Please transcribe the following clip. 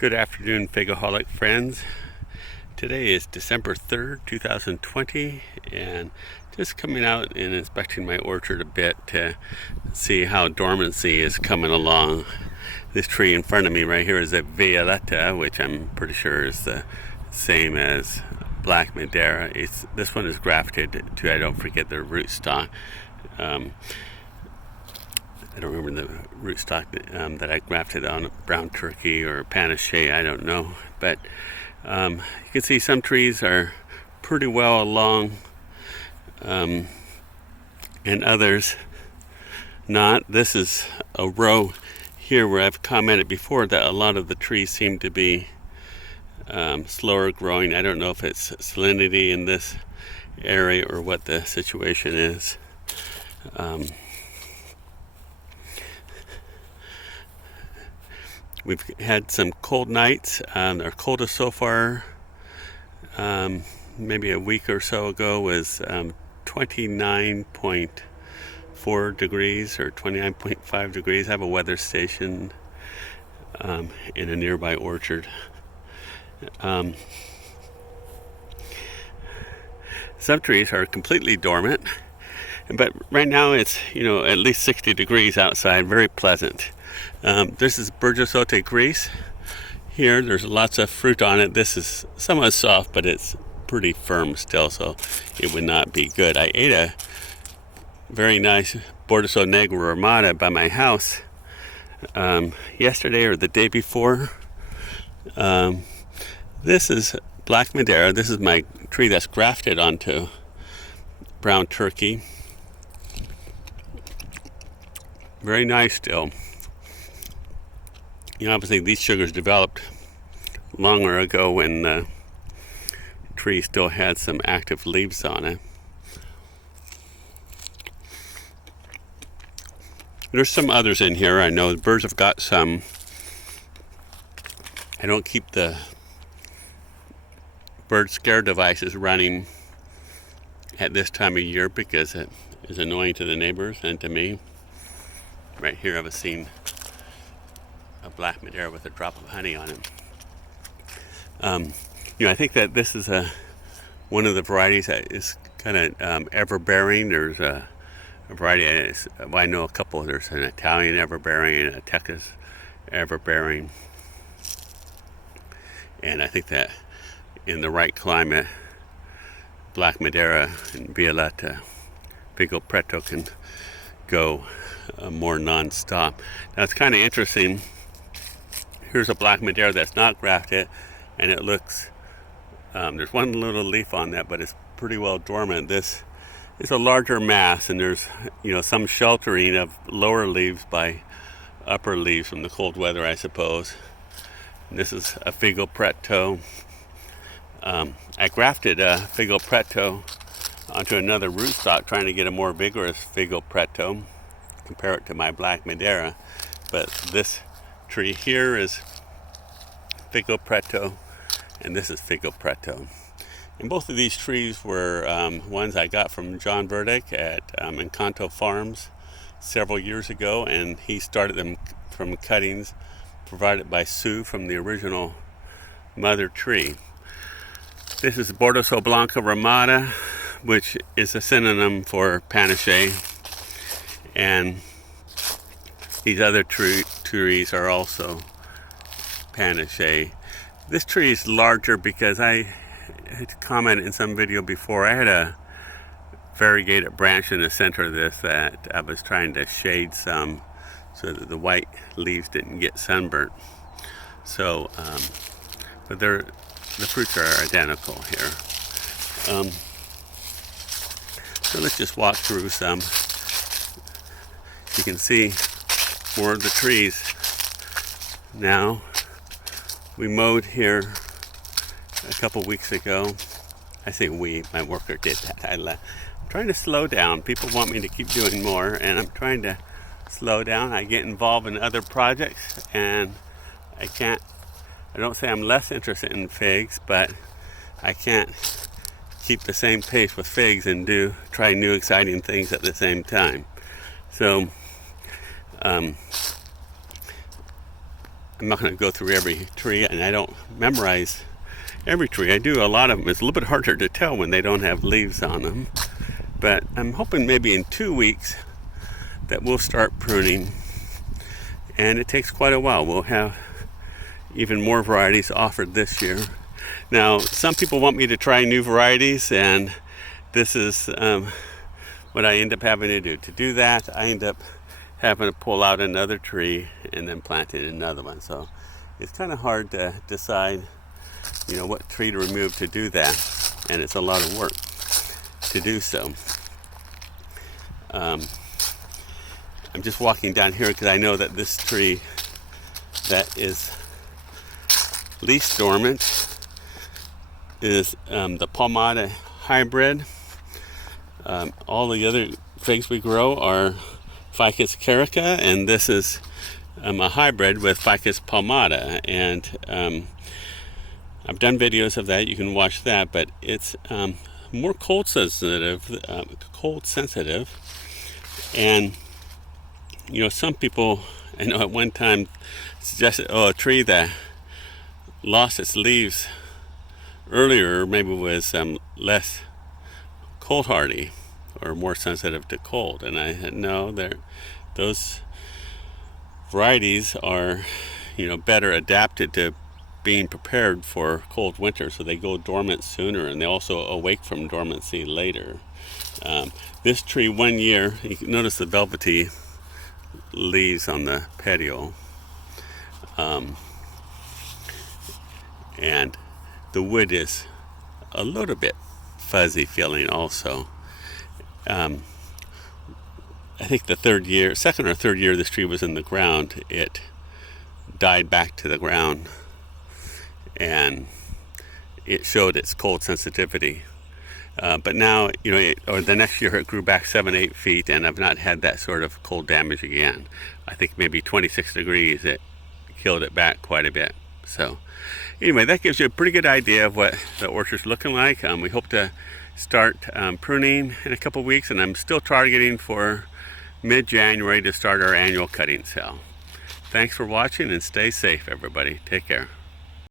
Good afternoon, Figaholic friends. Today is December 3rd, 2020, and just coming out and inspecting my orchard a bit to see how dormancy is coming along. This tree in front of me right here is a violeta, which I'm pretty sure is the same as black Madeira. This one is grafted to, I don't forget the rootstock. I don't remember the rootstock that I grafted on brown turkey or panache, I don't know. But you can see some trees are pretty well along and others not. This is a row here where I've commented before that a lot of the trees seem to be slower growing. I don't know if it's salinity in this area or what the situation is. We've had some cold nights. Our coldest so far, maybe a week or so ago, was 29.4 degrees or 29.5 degrees. I have a weather station in a nearby orchard. Some trees are completely dormant, but right now it's at least 60 degrees outside, very pleasant. This is Burgess-Ote Grease. Here, there's lots of fruit on it. This is somewhat soft, but it's pretty firm still, so it would not be good. I ate a very nice Bordeaux Negro Ramada by my house yesterday or the day before. This is black Madeira. This is my tree that's grafted onto brown turkey. Very nice still. Obviously these sugars developed longer ago when the tree still had some active leaves on it. There's some others in here. I know the birds have got some. I don't keep the bird scare devices running at this time of year because it is annoying to the neighbors and to me. Right here I've seen a black Madeira with a drop of honey on it. I think that this is one of the varieties that is kind of ever-bearing. There's a variety, I know a couple. There's an Italian ever-bearing and a Texas ever-bearing. And I think that in the right climate, black Madeira and violeta, Figo Preto can go more non-stop. Now it's kind of interesting. Here's a black Madeira that's not grafted, and it looks, there's one little leaf on that, but it's pretty well dormant. This is a larger mass, and there's some sheltering of lower leaves by upper leaves from the cold weather, I suppose. And this is a Figo Preto. I grafted a Figo Preto onto another rootstock, trying to get a more vigorous Figo Preto, compare it to my black Madeira. But this tree here is Figo Preto, and this is Figo Preto. And both of these trees were ones I got from John Verdick at Encanto Farms several years ago, and he started them from cuttings provided by Sue from the original mother tree. This is Bordeaux Blanca Ramada, which is a synonym for panache, and these other trees are also panache. This tree is larger because I had commented in some video before. I had a variegated branch in the center of this that I was trying to shade some so that the white leaves didn't get sunburnt. So, but the fruits are identical here. So let's just walk through some. You can see more of the trees now. We mowed here a couple weeks ago. I say we, my worker did that. I'm trying to slow down. People want me to keep doing more, and I'm trying to slow down. I get involved in other projects, and I don't say I'm less interested in figs, but I can't keep the same pace with figs and try new exciting things at the same time. So I'm not going to go through every tree, and I don't memorize every tree. I do a lot of them. It's a little bit harder to tell when they don't have leaves on them. But I'm hoping maybe in 2 weeks that we'll start pruning. And it takes quite a while. We'll have even more varieties offered this year. Now, some people want me to try new varieties, and this is what I end up having to do. To do that, I end up having to pull out another tree and then plant in another one. So it's kind of hard to decide, what tree to remove to do that, and it's a lot of work to do so. I'm just walking down here because I know that this tree that is least dormant is the palmata hybrid. All the other figs we grow are Ficus carica, and this is a hybrid with Ficus palmata, and I've done videos of that. You can watch that, but it's more cold sensitive, and some people I know at one time suggested, a tree that lost its leaves earlier maybe was less cold hardy or more sensitive to cold, and I said no, those varieties are better adapted to being prepared for cold winter, so they go dormant sooner, and they also awake from dormancy later. This tree 1 year, you can notice the velvety leaves on the petiole, and the wood is a little bit fuzzy feeling also. I think the second or third year this tree was in the ground, it died back to the ground, and it showed its cold sensitivity. But now, or the next year it grew back 7-8 feet, and I've not had that sort of cold damage again. I think maybe 26 degrees, it killed it back quite a bit. So anyway, that gives you a pretty good idea of what the orchard's looking like. We hope to start pruning in a couple weeks, and I'm still targeting for mid-January to start our annual cutting sale. Thanks for watching, and stay safe, everybody. Take care.